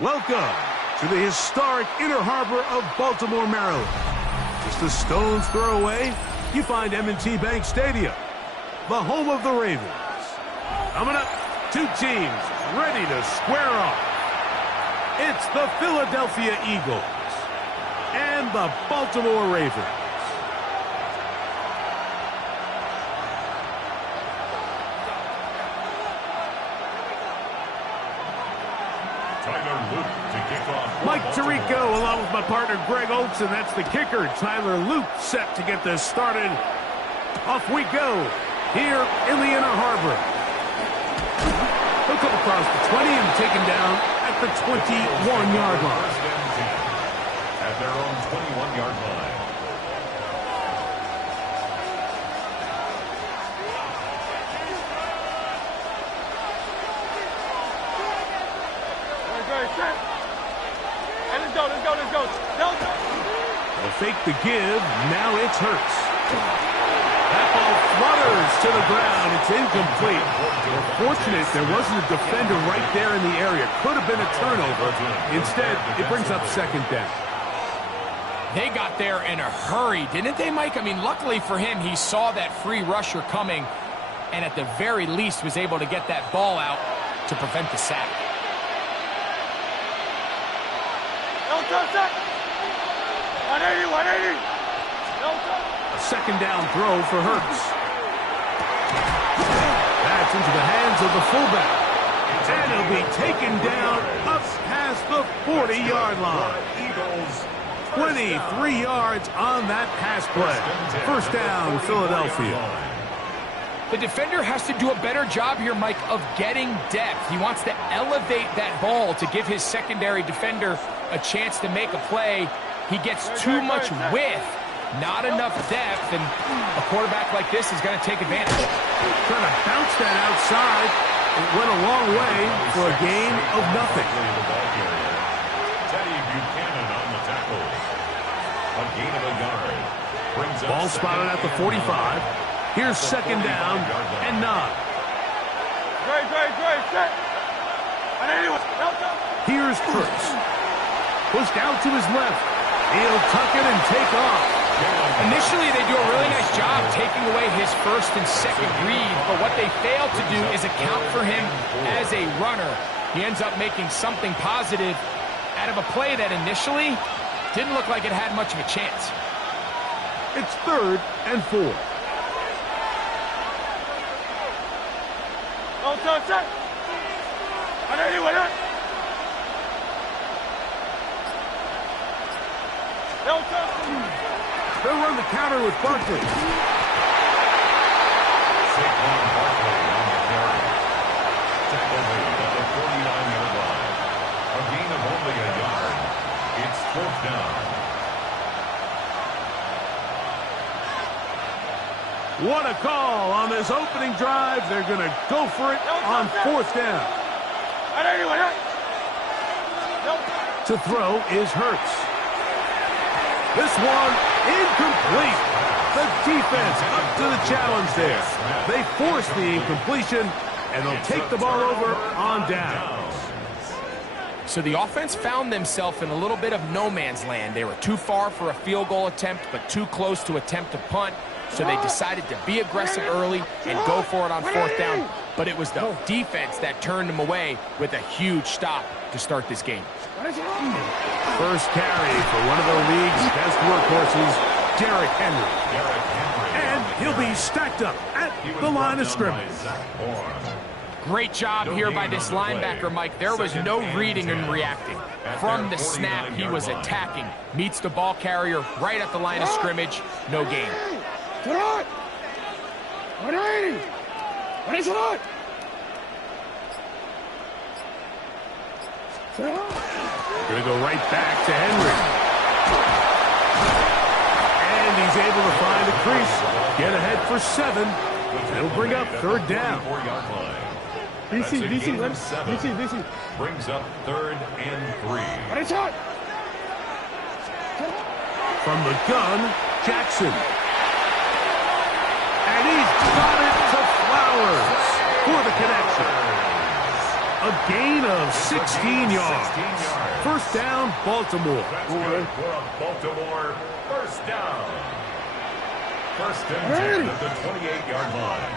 Welcome to the historic Inner Harbor of Baltimore, Maryland. Just a stone's throw away, you find M&T Bank Stadium, the home of the Ravens. Coming up, two teams ready to square off. It's the Philadelphia Eagles and the Baltimore Ravens. Mike Tirico along with my partner Greg Oates, and that's the kicker, Tyler Luke, set to get this started. Off we go here in the Inner Harbor. He'll come across the 20 and taken down at the 21-yard line. At their own 21-yard line. They'll fake the give. Now it's Hurts. That ball flutters to the ground. It's incomplete. We're fortunate there wasn't a defender right there in the area. Could have been a turnover. Instead, it brings up second down. They got there in a hurry, didn't they, Mike? I mean, luckily for him, he saw that free rusher coming and at the very least was able to get that ball out to prevent the sack. A second down throw for Hurts. That's into the hands of the fullback. And he'll be taken down up past the 40-yard line. Eagles 23 yards on that pass play. First down, Philadelphia. The defender has to do a better job here, Mike, of getting depth. He wants to elevate that ball to give his secondary defender a chance to make a play. He gets too much width, not enough depth, and a quarterback like this is going to take advantage. Trying to bounce that outside. It went a long way for a gain of nothing. Teddy Buchanan on the tackle. A gain of a yard. Ball spotted at the 45. Here's second down and 9. Here's Hurts. Pushed out to his left. He'll tuck it and take off. Initially, they do a really nice job taking away his first and second read, but what they fail to do is account for him as a runner. He ends up making something positive out of a play that initially didn't look like it had much of a chance. It's 3rd and 4. They'll run the counter with Barkley. Saquon Barkley on the carry. Tackle made at the 49-yard line. A gain of only a yard. It's 4th down. What a call on this opening drive. They're going to go for it on 4th down. To throw is Hurts. This one incomplete. The defense up to the challenge there. They force the incompletion, and they'll take the ball over on downs. So the offense found themselves in a little bit of no man's land. They were too far for a field goal attempt, but too close to attempt a punt. So they decided to be aggressive early and go for it on 4th down. But it was the defense that turned them away with a huge stop to start this game. First carry for one of the league's best workhorses, Derrick Henry. And he'll be stacked up at the line of scrimmage. Great job here by this linebacker, Mike. There was no reading and reacting. From the snap, he was attacking. Meets the ball carrier right at the line of scrimmage. No gain. Going to go right back to Henry. And he's able to find a crease. Get ahead for 7. It'll bring up 3rd down. DC. Brings up 3rd and 3. From the gun, Jackson. And he's got it to Flowers for the connection. A gain of 16 yards. 16 yards. First down, Baltimore. That's good for a Baltimore first down. First and 10 at the 28-yard line.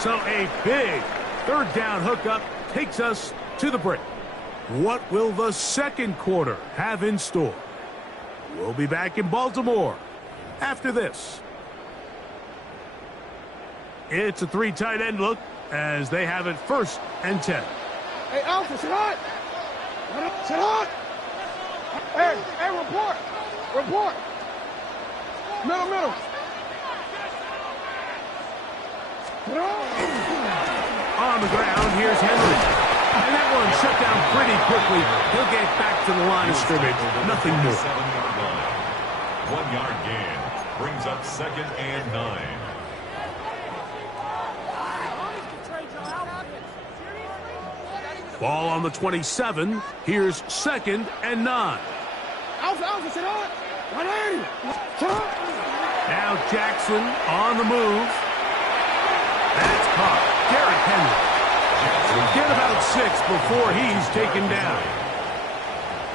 So a big third down hookup takes us to the break. What will the second quarter have in store? We'll be back in Baltimore after this. It's a 3 tight end look as they have it first and 10. Hey, Alpha, sit on. Sit on. Hey, report. Report. Middle. Sit on. On the ground, here's Henry. And that one shut down pretty quickly. He'll get back to the line of scrimmage. Nothing more. 7-yard line. 1 yard gain brings up second and 9. Ball on the 27. Here's second and 9. Alpha, sit on. 180. Sit on. Now Jackson on the move. That's caught. Derrick Henry. Will get about 6 before he's taken down.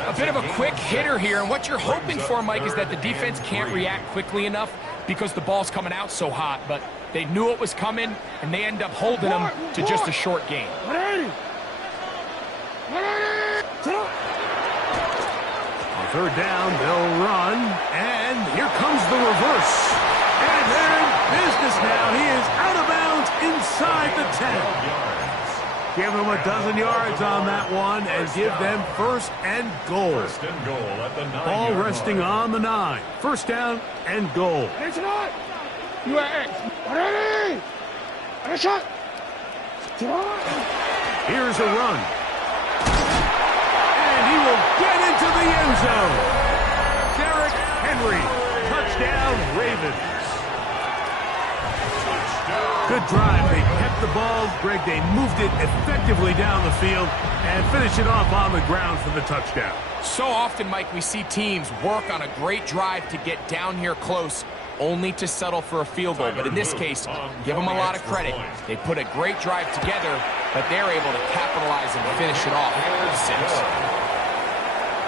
A bit of a quick hitter here, and what you're hoping for, Mike, is that the defense can't react quickly enough because the ball's coming out so hot, but they knew it was coming, and they end up holding them to just a short gain. 180. On third down, they'll run, and here comes the reverse. And they're in business now. He is out of bounds inside the 10. Give them a dozen yards on that one and give them first and goal. First and goal at the 9-yard Ball line. resting on the 9. First down and goal. It's not. You are X. 180. And a shot. Here's a run. And he will get into the end zone. Derrick Henry. Touchdown, Ravens. Good drive. They kept the ball. Greg, they moved it effectively down the field and finished it off on the ground for the touchdown. So often, Mike, we see teams work on a great drive to get down here close, only to settle for a field goal. But in this case, give them a lot of credit. They put a great drive together, but they're able to capitalize and finish it off with 6.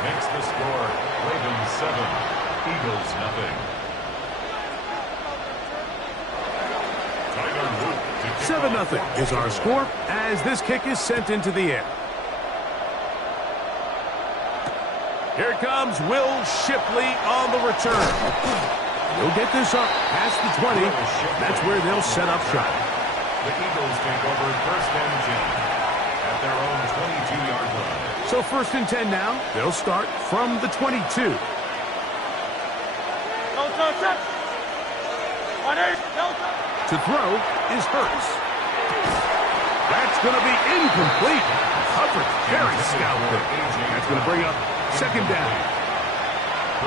Makes the score Ravens 7, Eagles nothing. 7-0 is our score as this kick is sent into the air. Here comes Will Shipley on the return. He'll get this up past the 20. That's where they'll set up shop. The Eagles take over first and 10 at their own 22-yard line. So first and 10 now. They'll start from the 22. To throw is Hurts. That's going to be incomplete. Coverage very stout there. That's going to bring up second down.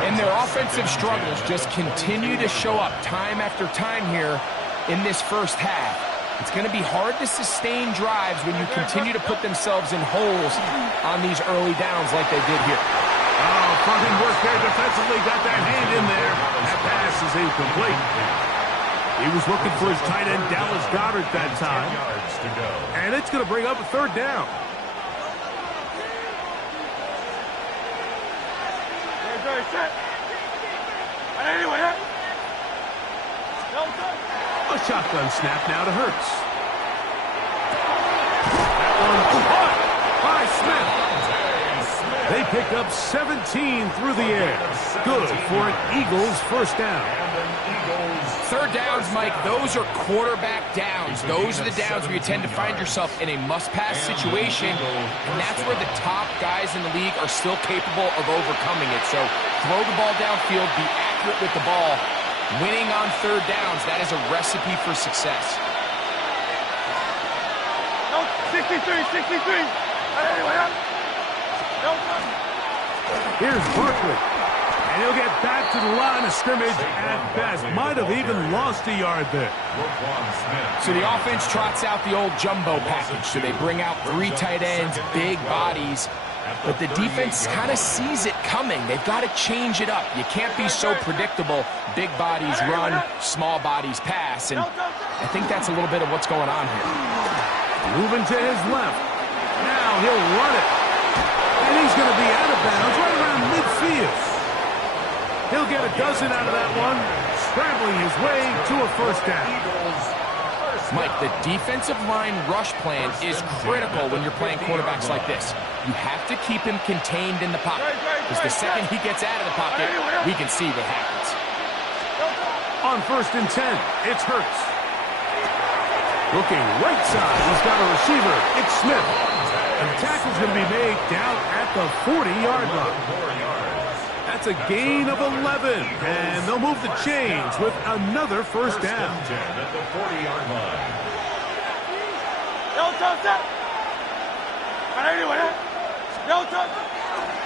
And their offensive struggles just continue to show up time after time here in this first half. It's going to be hard to sustain drives when you continue to put themselves in holes on these early downs like they did here. Oh, fronting work there defensively. Got that hand in there. That pass is incomplete. He was looking for his tight end, Dallas Goedert, that time. 10 yards to go. And it's going to bring up a third down. A shotgun snap now to Hurts. That one caught by Smith. They pick up 17 through the air. Good for an Eagles first down. Third downs, Mike, those are quarterback downs. Those are the downs where you tend to find yourself in a must-pass situation, and that's where the top guys in the league are still capable of overcoming it. So throw the ball downfield, be accurate with the ball. Winning on third downs, that is a recipe for success. 63. Here's Barkley. And he'll get back to the line of scrimmage at best. Might have even lost a yard there. So the offense trots out the old jumbo package. So they bring out 3 tight ends, big bodies, but the defense kind of sees it coming. They've got to change it up. You can't be so predictable. Big bodies run, small bodies pass, and I think that's a little bit of what's going on here. Moving to his left. Now he'll run it. And he's going to be out of bounds right around midfield. He'll get a dozen out of that one, scrambling his way to a first down. Mike, the defensive line rush plan is critical when you're playing quarterbacks like this. You have to keep him contained in the pocket, because the second he gets out of the pocket, we can see what happens. On 1st and 10, it's Hurts. Looking right side, he's got a receiver. It's Smith. And the tackle's going to be made down at the 40-yard line. That's a gain of 11, and they'll move the chains with another first down. At the 40-yard line.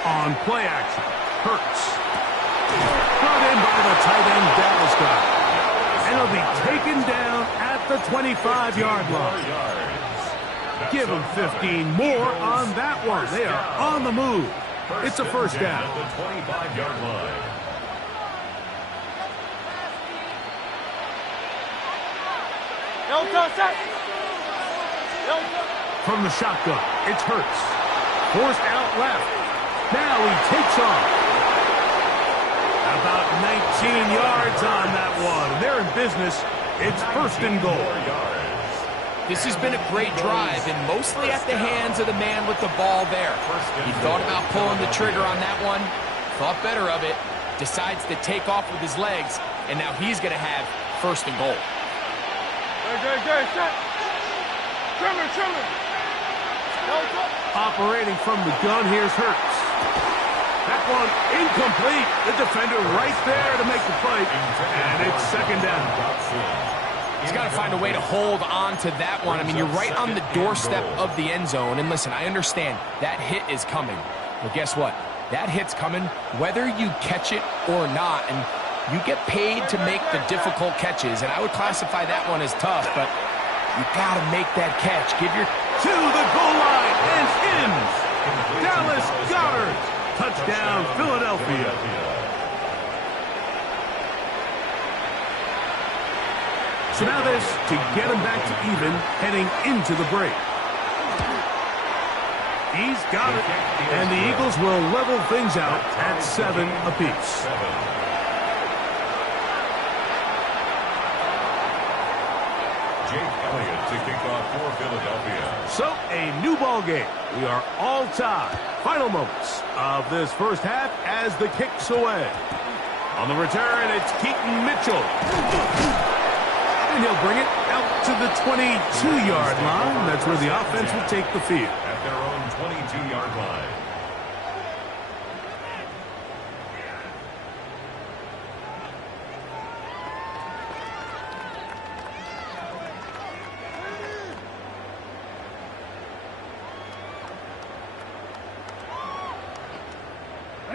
On play action, Hurts. Brought in by the tight end Dallas guy. And he'll be taken down at the 25-yard line. Give him 15 more on that one. They are on the move. It's a first down. At the 25-yard line. From the shotgun, it's Hurts. Forced out left. Now he takes off. About 19 yards on that one. They're in business. It's 1st and goal. This has been a great drive, and mostly at the hands of the man with the ball there. He thought about pulling the trigger on that one, thought better of it, decides to take off with his legs, and now he's going to have 1st and goal. Operating from the gun, here's Hurts. That one incomplete. The defender right there to make the play, and it's 2nd down. He's got to find a way to hold on to that one. I mean, you're right on the doorstep of the end zone. And listen, I understand that hit is coming. But guess what? That hit's coming whether you catch it or not. And you get paid to make the difficult catches. And I would classify that one as tough, but you got to make that catch. Give your... To the goal line and in. Dallas Goedert. Touchdown, Philadelphia. So now this to get him back to even heading into the break. He's got it. And the Eagles will level things out at 7 apiece. Jake Elliott to kick off for Philadelphia. So a new ball game. We are all tied. Final moments of this first half as the kick's away. On the return, it's Keaton Mitchell. And he'll bring it out to the 22-yard line. That's where the offense will take the field. At their own 22-yard line.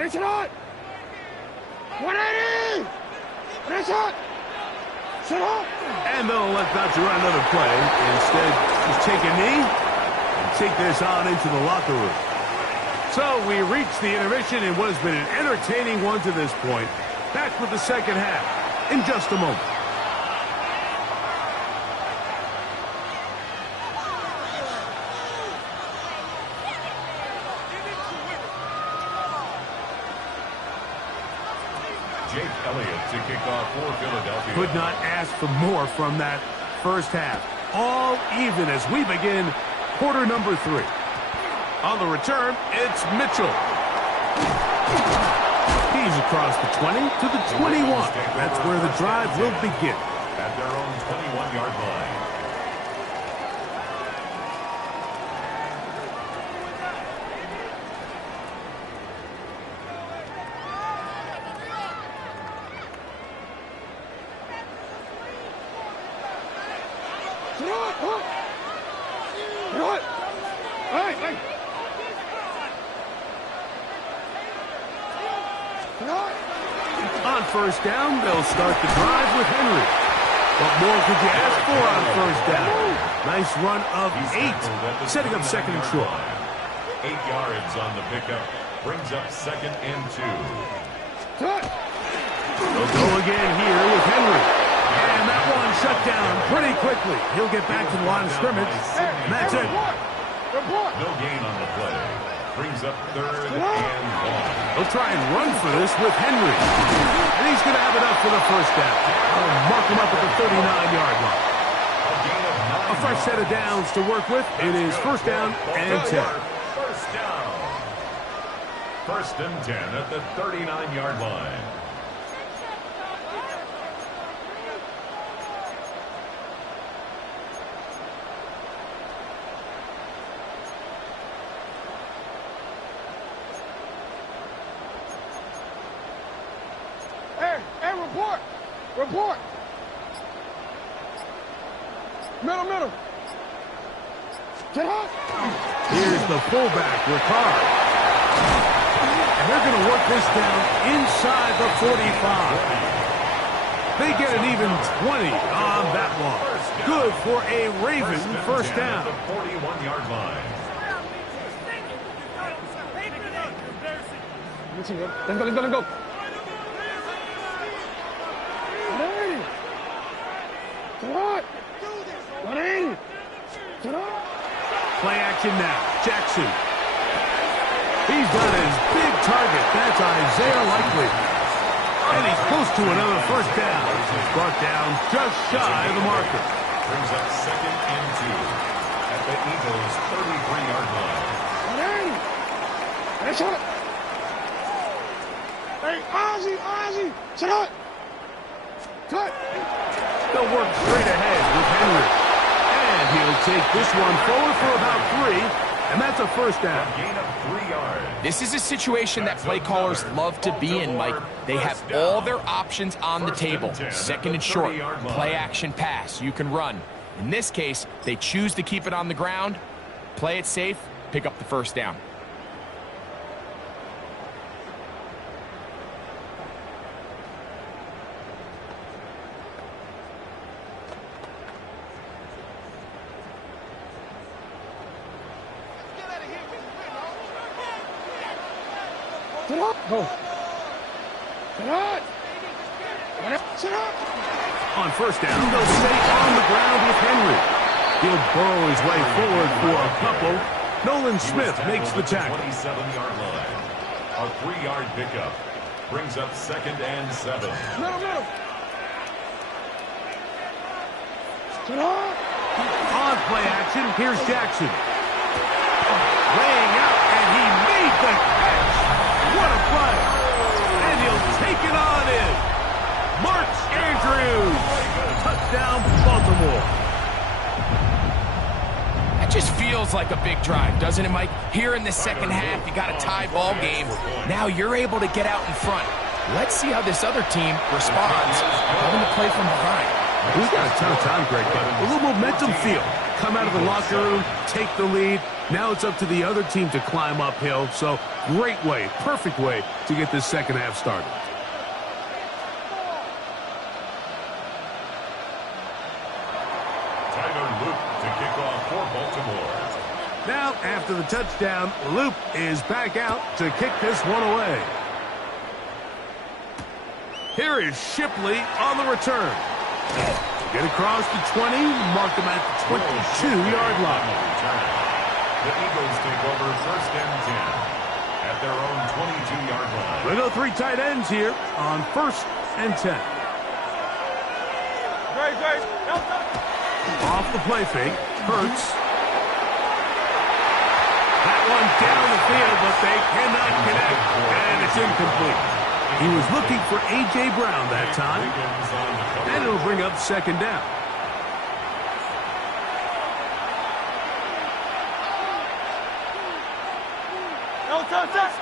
It's not. 180. It's not. And they'll let Dodger run another play. Instead, just take a knee and take this on into the locker room. So we reach the intermission in what has been an entertaining one to this point. Back with the second half in just a moment. Jake Elliott to kick off for Philadelphia. Could not ask for more from that first half. All even as we begin quarter number 3. On the return, it's Mitchell. He's across the 20 to the 21. That's where the drive will begin. At their own 21-yard line. On first down, they'll start the drive with Henry. What more could you ask for on first down? Nice run of 8, setting up 2nd and short. 8 yards on the pickup. Brings up 2nd and 2. They'll go again here with Henry. And that one shut down pretty quickly. He'll get back to the line of scrimmage. And that's it. No gain on the play. Brings up 3rd and 1. They'll try and run for this with Henry. And he's going to have it up for the first down. They'll mark him up at the 39-yard line. A fresh set of downs to work with. It is 1st down and 10. 1st down. 1st and 10 at the 39-yard line. Hey, report. Report. Middle. Get up. Here's the fullback, Ricard. And they're going to work this down inside the 45. They get an even 20 on that one. Good for a Raven 1st down. The 41-yard line. Let's go. Play action now. Jackson. He's got his big target. That's Isaiah Likely. And he's close to another 1st down. He's brought down just shy of the marker. Brings up 2nd and 2 at the Eagles' 33-yard line. Hey, Ozzy, shut up. Cut. They'll work straight ahead with Henry. And he'll take this one forward for about 3, and that's a 1st down. A gain of 3 yards. This is a situation that play callers love to be in, Mike. They have all their options on the table. 2nd and short, play action pass. You can run. In this case, they choose to keep it on the ground, play it safe, pick up the 1st down. Go. Sit up. On 1st down, they'll stay on the ground with Henry. He'll burrow his way forward for a couple. Nolan Smith makes the tackle. 27-yard line. A 3-yard pickup. Brings up 2nd and 7. Middle. Sit up. On play action, here's Jackson. Laying out, and he made the catch. What a play. And he'll take it on in. Mark Andrews. Touchdown, Baltimore. That just feels like a big drive, doesn't it, Mike? Here in the 2nd half, you got a tie ball game. Now you're able to get out in front. Let's see how this other team responds, having to play from behind. We've got a ton of time, Greg, but a little momentum feel. Come out of the locker room, take the lead. Now it's up to the other team to climb uphill. So great way, perfect way to get this 2nd half started. Tyler Luke to kick off for Baltimore. Now, after the touchdown, Loop is back out to kick this one away. Here is Shipley on the return. Get across the 20, mark him at the 22-yard line. The Eagles take over 1st and 10 at their own 22-yard line. We'll go 3 tight ends here on 1st and 10. Great. Off the play fake, Hurts. That one down the field, but they cannot connect, and it's incomplete. He was looking for A.J. Brown that time, and it'll bring up 2nd down. Touch.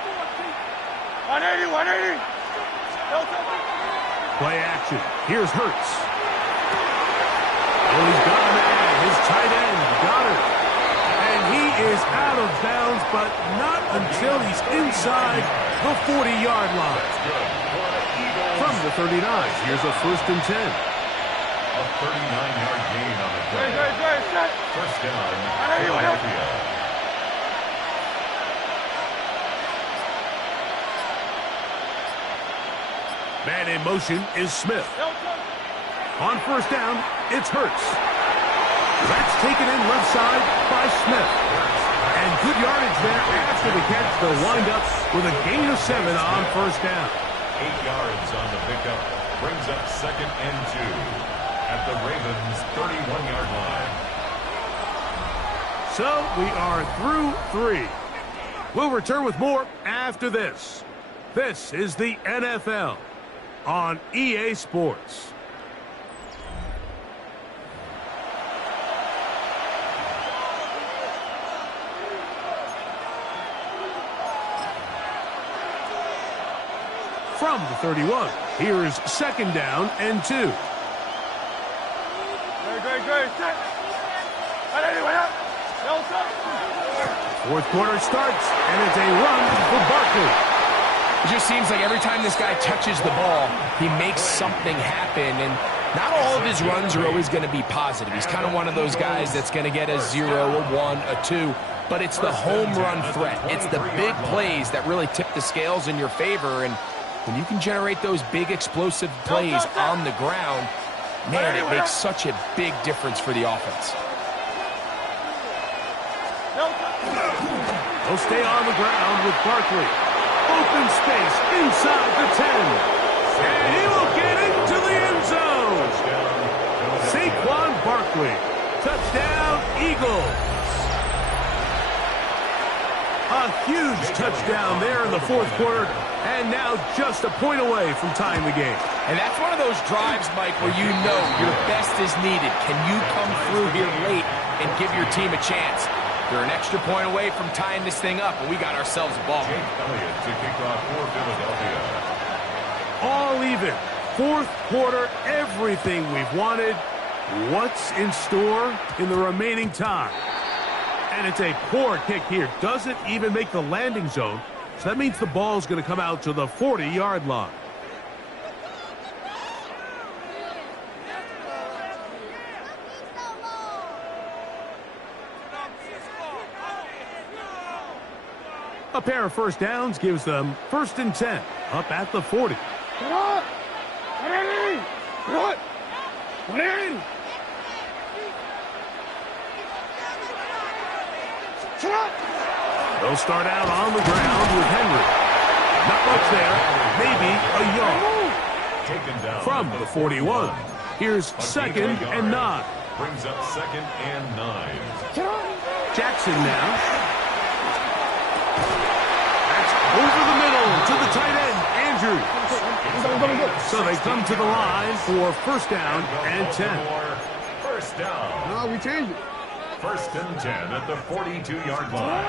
180. Play action. Here's Hurts. Oh, he's got a man. His tight end got it. And he is out of bounds, but not until he's inside the 40-yard line. From the 39, here's a 1st and 10. A 39-yard gain on the play. Great. 1st down, Philadelphia. Man in motion is Smith. On first down, it's Hurts. That's taken in left side by Smith. And good yardage there after the catch. They'll wind up with a gain of 7 on first down. 8 yards on the pickup. Brings up 2nd and 2 at the Ravens' 31-yard line. So we are through 3. We'll return with more after this. This is the NFL on EA Sports. From the 31, here's 2nd down and 2. Fourth quarter starts, and it's a run for Barkley. It just seems like every time this guy touches the ball, he makes something happen, and not all of his runs are always going to be positive. He's kind of one of those guys that's going to get a 0, a 1, a 2, but it's the home run threat. It's the big plays that really tip the scales in your favor, and when you can generate those big explosive plays on the ground, man, it makes such a big difference for the offense. They'll stay on the ground with Barkley. Open space inside the 10. And he will get into the end zone. Saquon Barkley. Touchdown, Eagles. A huge touchdown there in the fourth quarter. And now just a point away from tying the game. And that's one of those drives, Mike, where you know your best is needed. Can you come through here late and give your team a chance? They're an extra point away from tying this thing up, and we got ourselves a ball. Jake Elliott to kick off for Philadelphia. All even. Fourth quarter, everything we've wanted. What's in store in the remaining time? And it's a poor kick here. Doesn't even make the landing zone. So that means the ball's going to come out to the 40-yard line. A pair of first downs gives them 1st and 10 up at the 40. They'll start out on the ground with Henry. Not much there. Maybe a yard. Taken down From the 41. Here's 2nd and 9. Brings up 2nd and 9. Jackson now. That's over the middle to the tight end, Andrews. So they come to the line for 1st down and 10. First down. No, we changed it. 1st and 10 at the 42-yard line.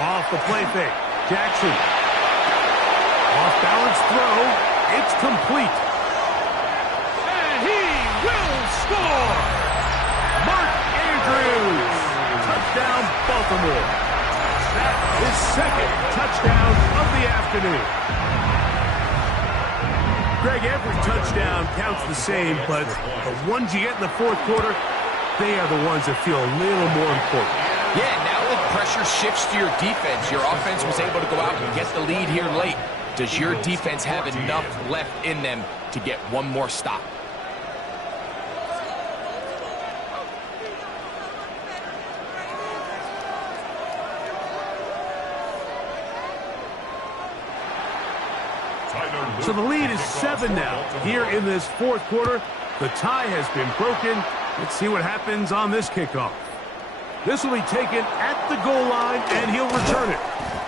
Off the play fake. Jackson. Off balance throw. It's complete. And he will score. Mark Andrews. Touchdown, Baltimore. That is 2nd touchdown of the afternoon. Greg, every touchdown counts the same, but the ones you get in the fourth quarter, they are the ones that feel a little more important. Yeah, now the pressure shifts to your defense. Your offense was able to go out and get the lead here late. Does your defense have enough left in them to get one more stop? So the lead is 7 now here in this fourth quarter. The tie has been broken. Let's see what happens on this kickoff. This will be taken at the goal line, and he'll return it.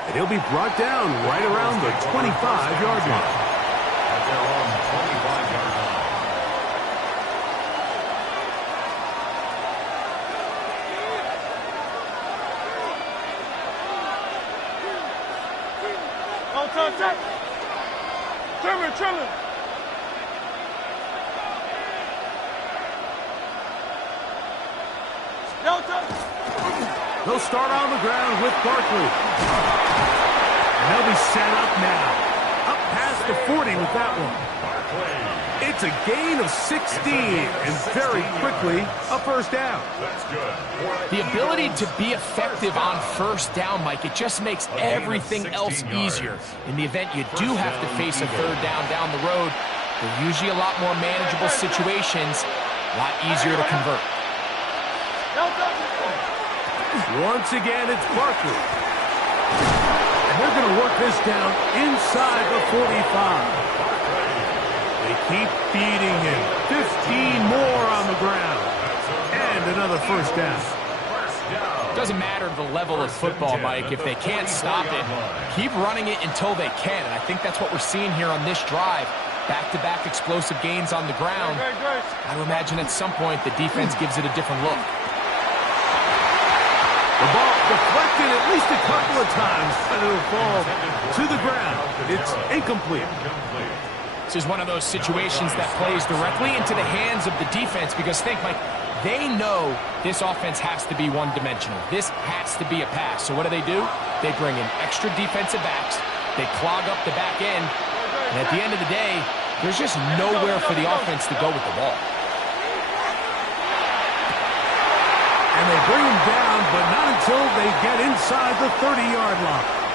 And he'll be brought down right around the 25-yard line. At their own 25-yard line. Trimmer. They'll start on the ground with Barkley. And they'll be set up now. Up past the 40 with that one. Barkley. It's a gain of 16, and very quickly, a first down. That's good. The ability to be effective on first down, Mike, it just makes everything else easier. In the event you do have to face a third down the road, they're usually a lot more manageable situations, a lot easier to convert. Once again, it's Barkley. And they're going to work this down inside the 45. They keep feeding him. 15 more on the ground. And another first down. Doesn't matter the level of football, Mike. If they can't stop it, keep running it until they can. And I think that's what we're seeing here on this drive. Back-to-back explosive gains on the ground. I would imagine at some point the defense gives it a different look. The ball deflected at least a couple of times, and it'll fall to the ground. It's incomplete. This is one of those situations that plays directly into the hands of the defense because think, Mike, they know this offense has to be one-dimensional. This has to be a pass. So what do? They bring in extra defensive backs. They clog up the back end. And at the end of the day, there's just nowhere for the offense to go with the ball. And they bring him down, but not until they get inside the 30-yard line.